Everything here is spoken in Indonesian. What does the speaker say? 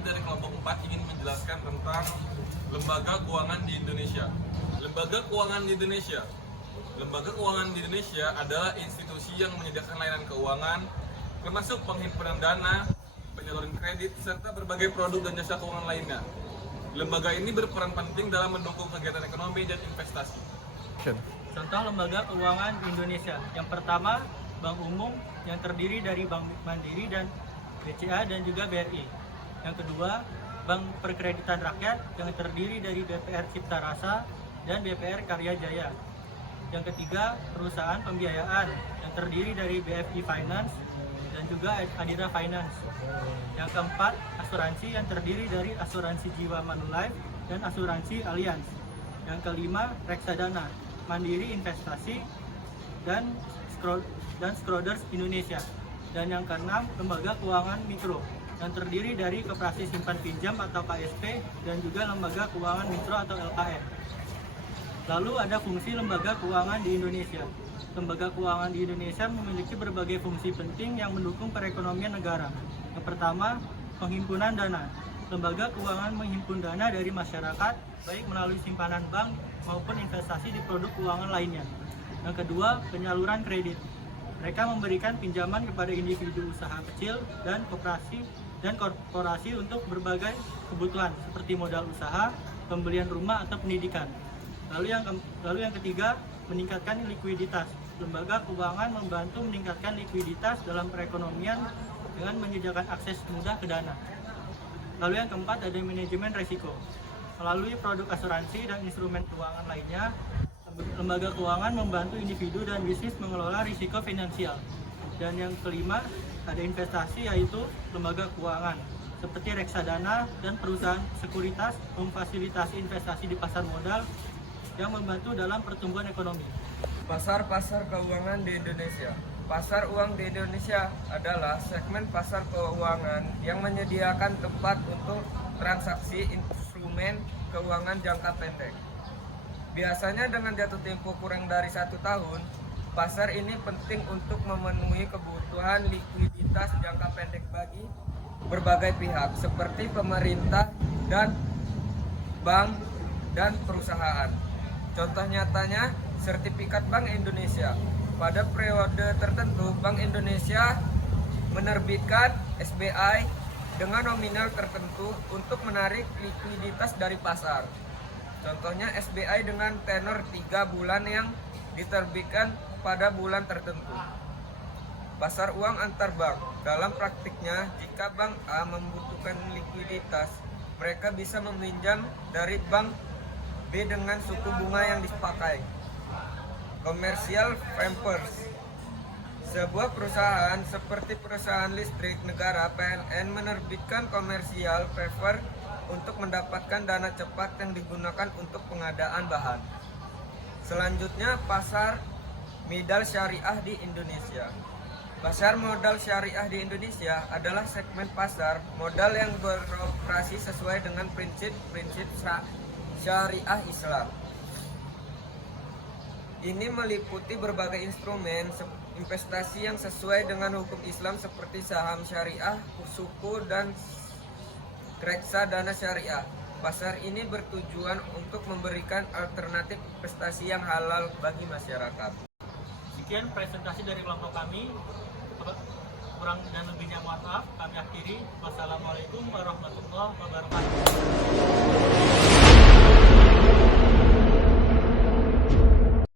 dari kelompok 4 ingin menjelaskan tentang lembaga keuangan di Indonesia. Lembaga keuangan di Indonesia. Lembaga keuangan di Indonesia adalah institusi yang menyediakan layanan keuangan, termasuk penghimpunan dana, penyaluran kredit, serta berbagai produk dan jasa keuangan lainnya. Lembaga ini berperan penting dalam mendukung kegiatan ekonomi dan investasi. Contoh lembaga keuangan di Indonesia. Yang pertama, Bank Umum yang terdiri dari Bank Mandiri dan BCA dan juga BRI. Yang kedua, Bank Perkreditan Rakyat yang terdiri dari BPR Cipta Rasa dan BPR Karya Jaya. Yang ketiga, perusahaan pembiayaan yang terdiri dari BFI Finance dan juga Adira Finance. Yang keempat, asuransi yang terdiri dari Asuransi Jiwa Manulife dan Asuransi Allianz. Yang kelima, Reksadana, Mandiri Investasi dan Schroders Indonesia. Dan yang keenam, lembaga keuangan mikro yang terdiri dari Koperasi Simpan Pinjam atau KSP dan juga lembaga keuangan mikro atau LKM. Lalu ada fungsi lembaga keuangan di Indonesia. Lembaga keuangan di Indonesia memiliki berbagai fungsi penting yang mendukung perekonomian negara. Yang pertama, penghimpunan dana. Lembaga keuangan menghimpun dana dari masyarakat, baik melalui simpanan bank maupun investasi di produk keuangan lainnya. Yang kedua, penyaluran kredit. Mereka memberikan pinjaman kepada individu usaha kecil dan korporasi untuk berbagai kebutuhan seperti modal usaha, pembelian rumah atau pendidikan. Lalu yang ketiga, meningkatkan likuiditas. Lembaga keuangan membantu meningkatkan likuiditas dalam perekonomian dengan menyediakan akses mudah ke dana. Lalu yang keempat, ada manajemen risiko. Melalui produk asuransi dan instrumen keuangan lainnya, lembaga keuangan membantu individu dan bisnis mengelola risiko finansial. Dan yang kelima, ada investasi, yaitu lembaga keuangan seperti reksadana dan perusahaan sekuritas memfasilitasi investasi di pasar modal yang membantu dalam pertumbuhan ekonomi. Pasar-pasar keuangan di Indonesia. Pasar uang di Indonesia adalah segmen pasar keuangan yang menyediakan tempat untuk transaksi instrumen keuangan jangka pendek. Biasanya dengan jatuh tempo kurang dari 1 tahun, pasar ini penting untuk memenuhi kebutuhan likuiditas jangka pendek bagi berbagai pihak seperti pemerintah dan bank dan perusahaan. Contoh nyatanya, sertifikat Bank Indonesia. Pada periode tertentu, Bank Indonesia menerbitkan SBI dengan nominal tertentu untuk menarik likuiditas dari pasar. Contohnya SBI dengan tenor 3 bulan yang diterbitkan pada bulan tertentu. Pasar uang antar bank. Dalam praktiknya, jika Bank A membutuhkan likuiditas, mereka bisa meminjam dari Bank B dengan suku bunga yang dipakai. Commercial Papers. Sebuah perusahaan seperti perusahaan listrik negara PLN menerbitkan commercial paper untuk mendapatkan dana cepat yang digunakan untuk pengadaan bahan. Selanjutnya, pasar modal syariah di Indonesia. Pasar modal syariah di Indonesia adalah segmen pasar modal yang beroperasi sesuai dengan prinsip-prinsip syariah Islam. Ini meliputi berbagai instrumen investasi yang sesuai dengan hukum Islam seperti saham syariah, suku, dan reksadana syariah. Pasar ini bertujuan untuk memberikan alternatif investasi yang halal bagi masyarakat. Sekian presentasi dari kelompok kami. Kurang dan lebihnya mohon maaf. Kami akhiri. Wassalamualaikum warahmatullahi wabarakatuh.